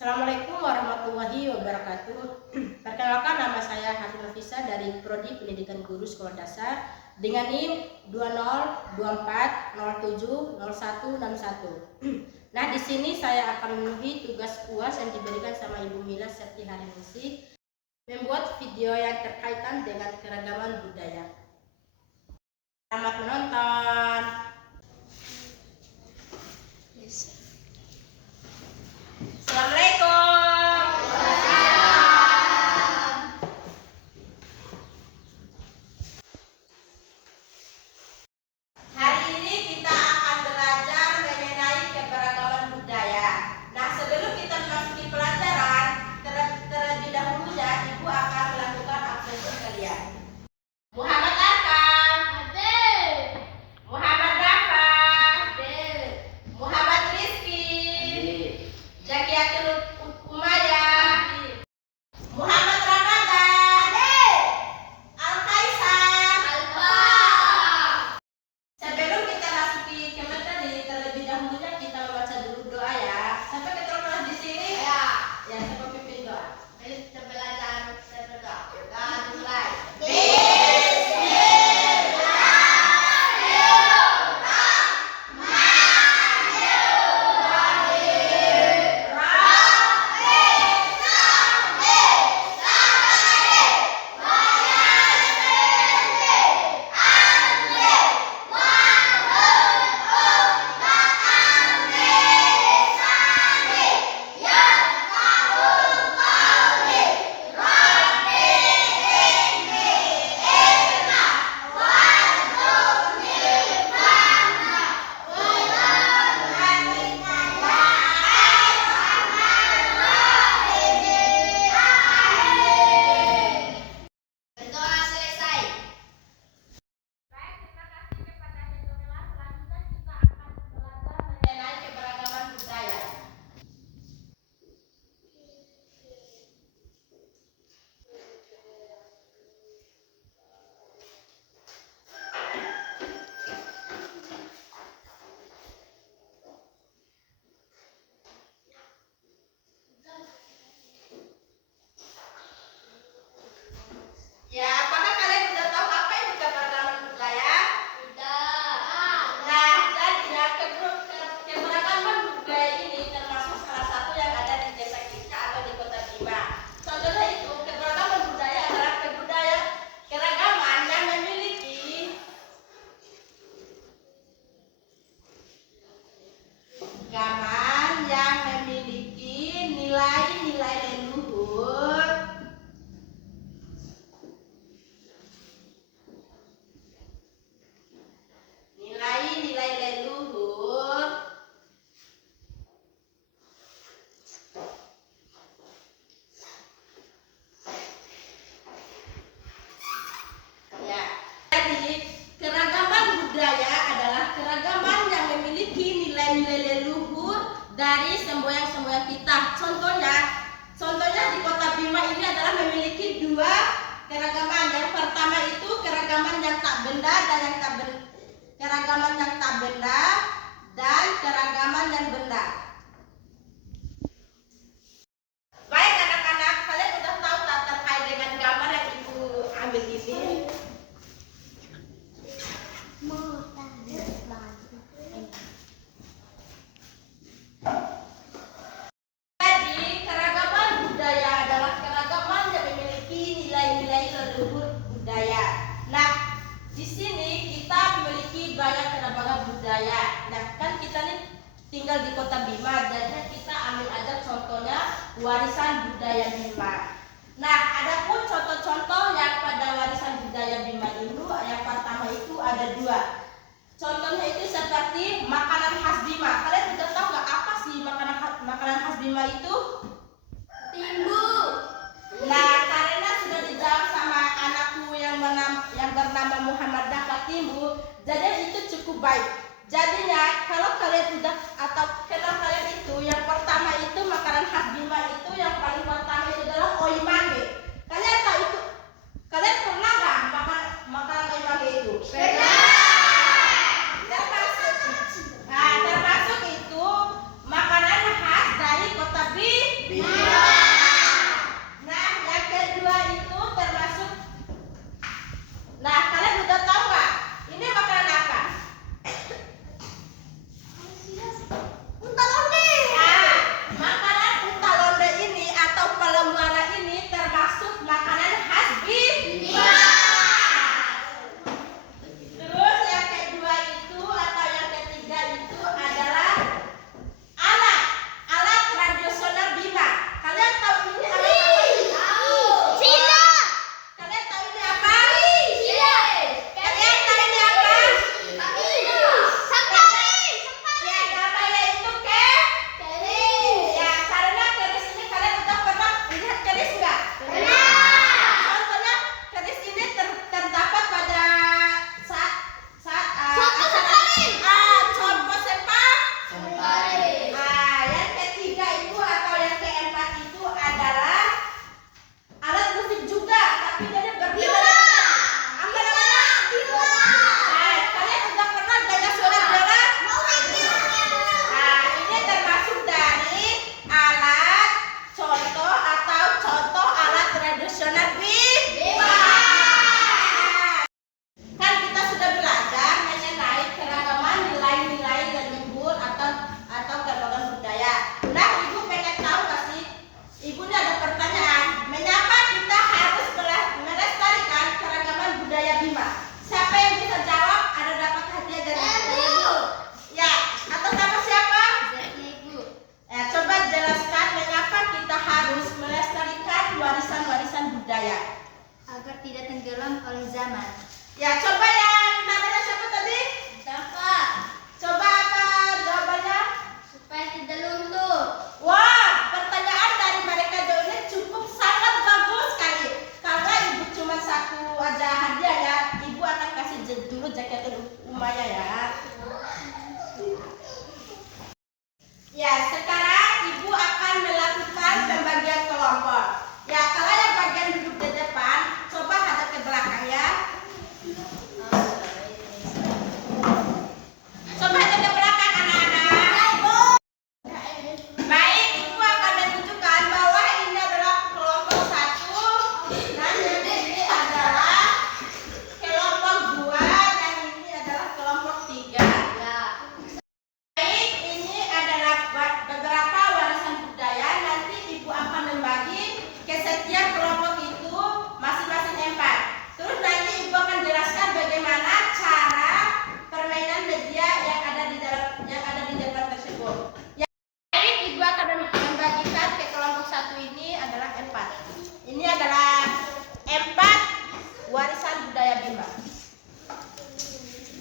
Assalamualaikum warahmatullahi wabarakatuh. Perkenalkan, nama saya Hatin Nafisa dari Prodi Pendidikan Guru Sekolah Dasar dengan NIM 2024070161. Nah, di sini saya akan memenuhi tugas UAS yang diberikan sama Ibu Mila Septi Harimusi, membuat video yang terkaitan dengan keragaman budaya. Selamat menonton. Assalamualaikum. Hari ini kita akan belajar mengenai keberagaman budaya. Nah, sebelum kita memasuki pelajaran, terlebih dahulu ya, Ibu akan melakukan absensi kalian. Muhammad Arkam. Hadir. Muhammad Rafa. Hadir. Muhammad Rizki. Hadir. Zakiatul Umayyah. Hadir. Muhammad Ramadan. Hadir. Al-Kaisar. Alfa. Sebelum kita masuki ke materi, terlebih dahulunya kita membaca dulu doa ya. Sampai keterlaluan di sini? Ya. Ya, sampai pimpin doa. Ayo kita belajar berdoa. Dan mulai. Ya, apakah kalian sudah tahu apa itu keberagaman budaya? Sudah. Nah, jadi ya, keberagaman budaya ini termasuk salah satu yang ada di desa kita atau di Kota Bima. Contohnya itu, keberagaman budaya adalah keragaman yang memiliki nilai-nilai leluhur, ya. Jadi, keragaman budaya adalah keragaman yang memiliki nilai-nilai leluhur dari semboyan-semboyan kita. Contohnya di Kota Bima ini adalah memiliki dua keragaman. Yang pertama itu keragaman yang tak benda dan keragaman yang tak benda dan keragaman yang benda. Baik anak-anak, kalian sudah tahu tak terkait dengan gambar yang Ibu ambil ini? Jadi, keragaman budaya adalah keragaman yang memiliki nilai-nilai leluhur budaya. Nah, di sini kita memiliki banyak keragaman budaya. Nah, kan kita nih tinggal di Kota Bima, jadi kita ambil aja contohnya warisan budaya Bima. Nah, adapun contoh-contoh yang pada warisan budaya Bima ini, yang pertama itu ada dua. Contohnya itu seperti makanan khas Bima. Kalian sudah tahu nggak apa sih makanan khas Bima itu? Timbu. Nah, karena sudah dijawab sama anakku yang bernama Muhammad Dafa Timbu, jadi itu cukup baik. Jadinya kalau kalian sudah atau kenal kalian itu, yang pertama itu makanan khas Bima itu yang paling pertama itu adalah oimage. Kalian tahu itu? Kalian pernah nggak makan makanan oimage itu? Pernah. Termasuk itu makanan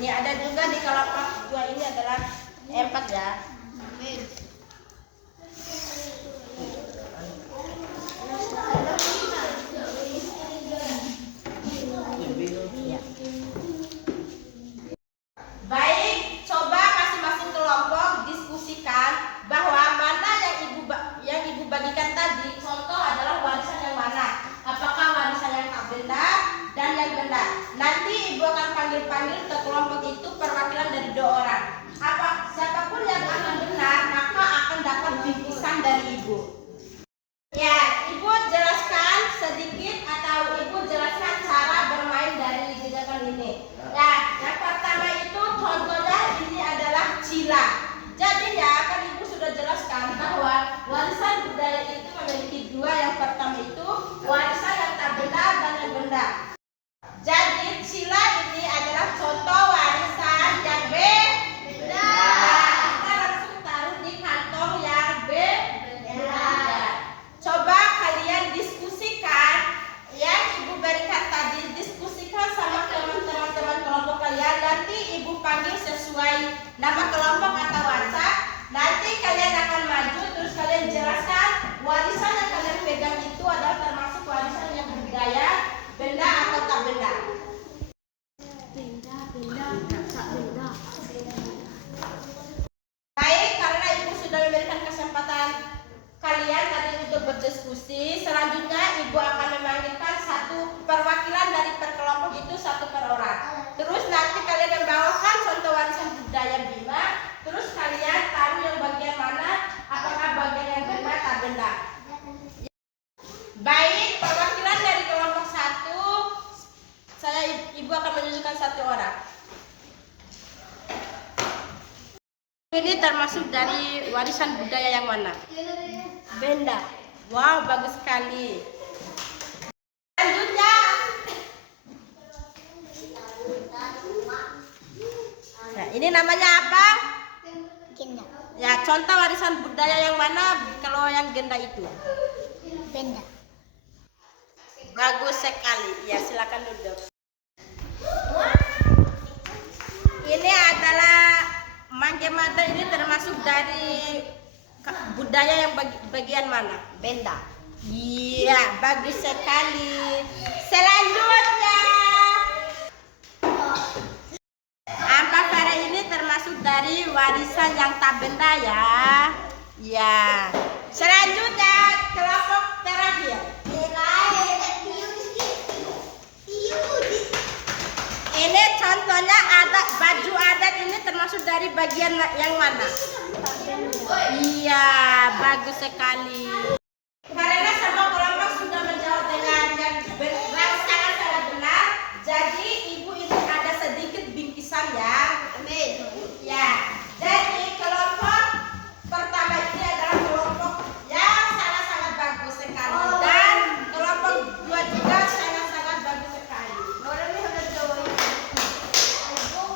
Ini ada juga di kelompok 2 ini adalah 4 ya. Baik, coba masing-masing kelompok diskusikan bahwa mana yang ibu bagikan tadi contoh adalah warisan yang mana. Apakah warisan yang tak benda dan yang benda. Nanti ibu akan panggil-panggil ke kelompok itu perwakilan dari 2 orang. Siapapun yang akan benar maka akan dapat bingkisan dari ibu. Ya, ibu jelaskan sedikit atau ibu jelaskan cara bermain dari jajakan ini. Ya, yang pertama itu contohnya ini adalah cila. Jadi ya kan ibu sudah jelaskan bahwa warisan budaya itu memiliki 2. Yang pertama itu warisan yang tak benda dan yang benda. Jadi cila ini adalah contoh warisan yang benda. Kita langsung taruh di kantong yang benda. Coba kalian diskusikan yang ibu berikan tadi, diskusikan sama teman-teman kelompok kalian. Nanti ibu panggil sesuai nama kelompok atau WhatsApp. Nanti kalian akan maju terus kalian jelaskan warisan yang kalian pegang itu adalah termasuk warisan yang budaya, benda atau tak benda. Baik, karena ibu sudah memberikan kesempatan kalian tadi untuk berdiskusi, selanjutnya ibu akan memanggilkan satu perwakilan dari per kelompok itu 1 per orang. Terus nanti kalian membawakan contoh warisan budaya Bima. Terus kalian taruh yang bagian mana, apakah bagian yang benda atau benda. Baik, perwakilan dari kelompok 1, ibu akan menunjukkan 1 orang. Ini termasuk dari warisan budaya yang mana? Benda. Wow, bagus sekali. Selanjutnya, nah, ini namanya apa? Genda. Ya, contoh warisan budaya yang mana kalau yang genda itu? Benda. Bagus sekali. Ya, silakan duduk. Ini adalah Manggemada, ini termasuk dari budaya yang bagian mana? Benda. Iya, bagus sekali. Selanjutnya, Ampapara ini termasuk dari warisan yang tak benda ya. Ya. Selanjutnya, kelompok terakhir. Ini contohnya ada baju adat, ini termasuk dari bagian yang mana? Iya, bagus sekali. Karena semua kelompok sudah menjawab dengan yang sangat benar, jadi ibu ini ada sedikit bingkisan ya. Amin. Ya, jadi kelompok pertama ini adalah kelompok yang sangat-sangat bagus sekali, dan kelompok 2 juga sangat-sangat bagus sekali.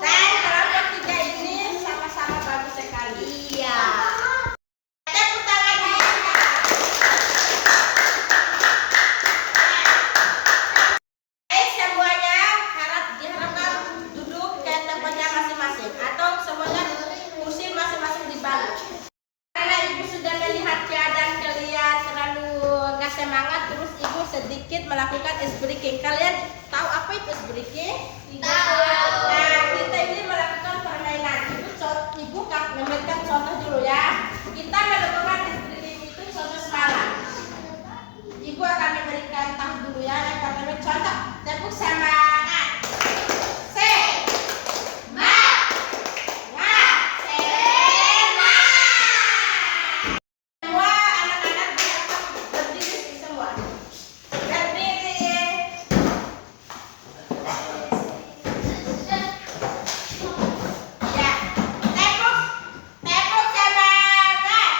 Dan kelompok 3 ini sama-sama bagus sekali. Iya. Tepuk tangan dulu. Baik, semuanya diharapkan duduk ke tempatnya masing-masing atau semuanya kursi masing-masing di balik. Karena ibu sudah melihat keadaan kalian terlalu nggak semangat, terus ibu sedikit melakukan ice breaking. Kalian tahu apa itu ice breaking? Tahu. Nah, kita ini melakukan permainan. Ibu memberikan contoh dulu ya. Kita melakukan ice breaking itu contoh semalam. Ibu akan memberikan tahu dulu ya. Yang pertama contoh, tepuk semangat. Semua anak-anak berdiri semua. Berdiri. Ya, tepuk semangat.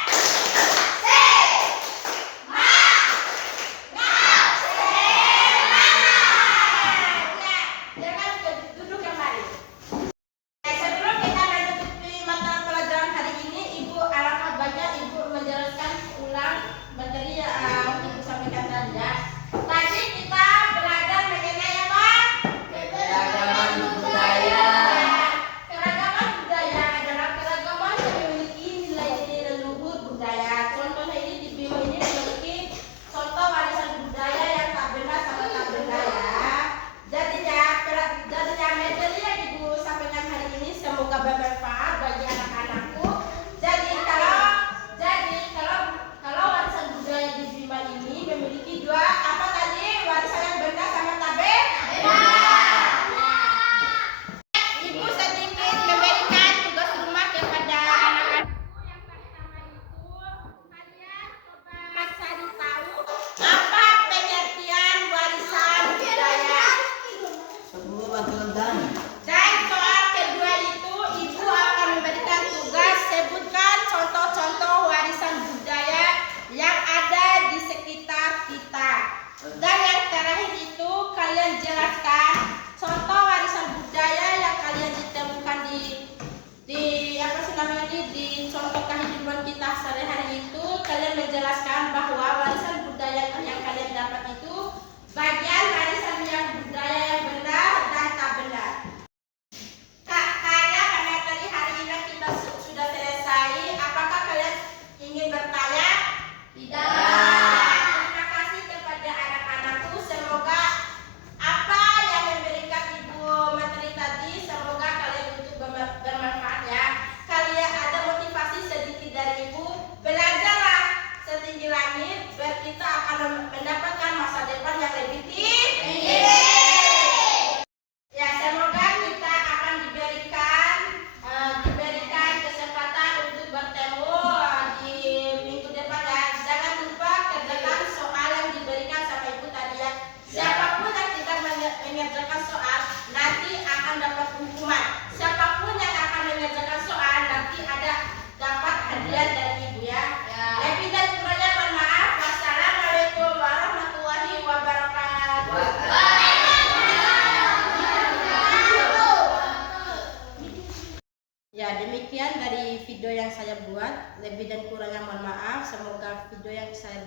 Lebih dan kurangnya mohon maaf. Semoga video yang saya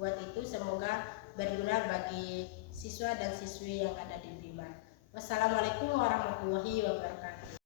buat itu semoga berguna bagi siswa dan siswi yang ada di Bima. Wassalamualaikum warahmatullahi wabarakatuh.